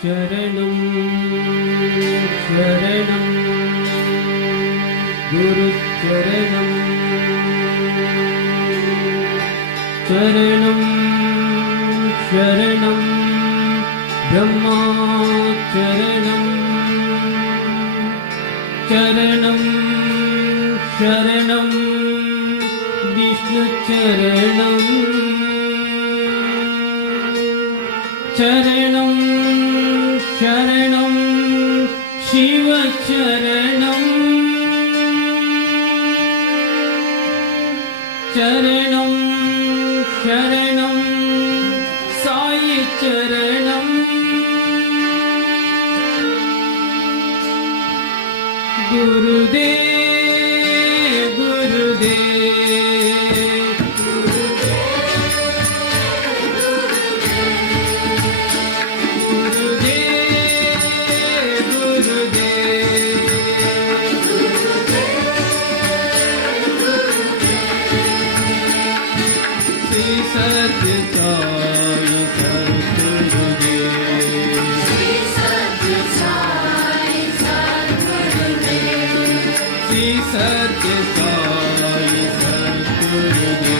சரணம் சரணம் குரு சரணம் சரணம் சரணம் பிரம்மா சரணம் சரணம் சரணம் விஷ்ணு சரணம் சரணம் சரணம் சிவ சரணம் சரணம் சரணம் சாயி சரணம் குருதேவ் குருதேவ் குருதேவ் குருதேவ் ஸ்ரீ சத்ய சாயி சத்குருதேவ் ஸ்ரீ சத்ய சாயி சத்குருதேவ் ஸ்ரீ சத்ய சாயி சத்குருதேவ்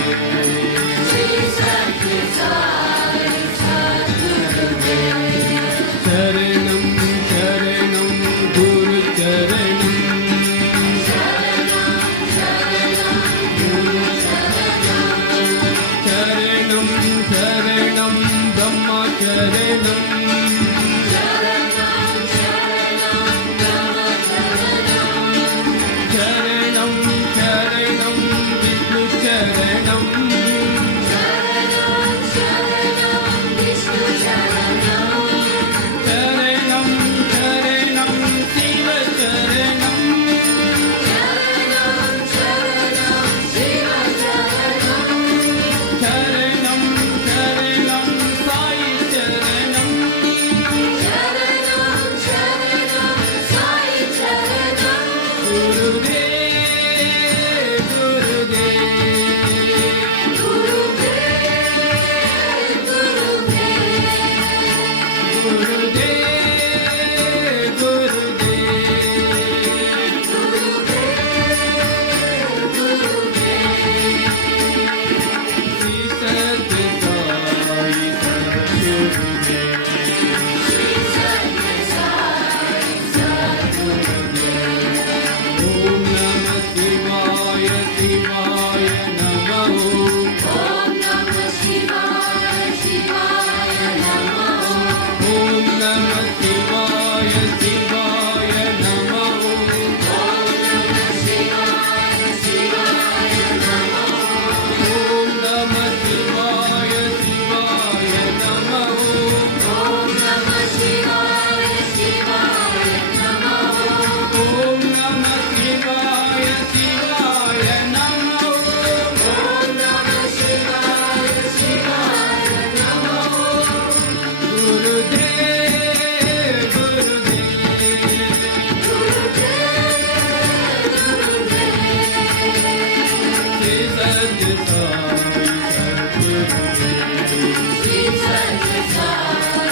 ஸ்ரீ சத்ய சாயி சத்குருதேவ் சரணம் சரணம் குரு சரணம் சரணம் சரணம் குரு சரணம் சரணம் பிரம்மா சரணம் சரணம் சரணம் பிரம்மா சரணம் சரணம் விஷ்ணு சரணம் சரணம் சரணம் விஷ்ணு சரணம் சரணம் சரணம் சிவ சரணம் சரணம் சரணம் சிவ சரணம் சரணம் சரணம் சாயி சரணம் சரணம் சரணம் சாயி சரணம் குருதேவ் குருதேவ் குருதேவ் குருதேவ் குருதேவ் குருதேவ் ஸ்ரீ சத்ய சாயி சத்குருதேவ் ஸ்ரீ சத்ய சாயி சத்குருதேவ் ஓம் நம சிவாய சிவாய நம ஓம் நம சிவாய சிவாய நம ஓம் நம சிவாய சிவாய நம ஓம் நம சிவாய சிவாய நம ஓம் நம சிவாய சிவாய நம ஓம் நம சிவாய சிவாய நம ஓம் நம சிவாய சிவாய நம ஓம் நம சிவாய சிவாய நம குருதேவ் குருதேவ் ஸ்ரீ சத்ய சாயி சத்குருதேவ் ஸ்ரீ சத்ய சாயி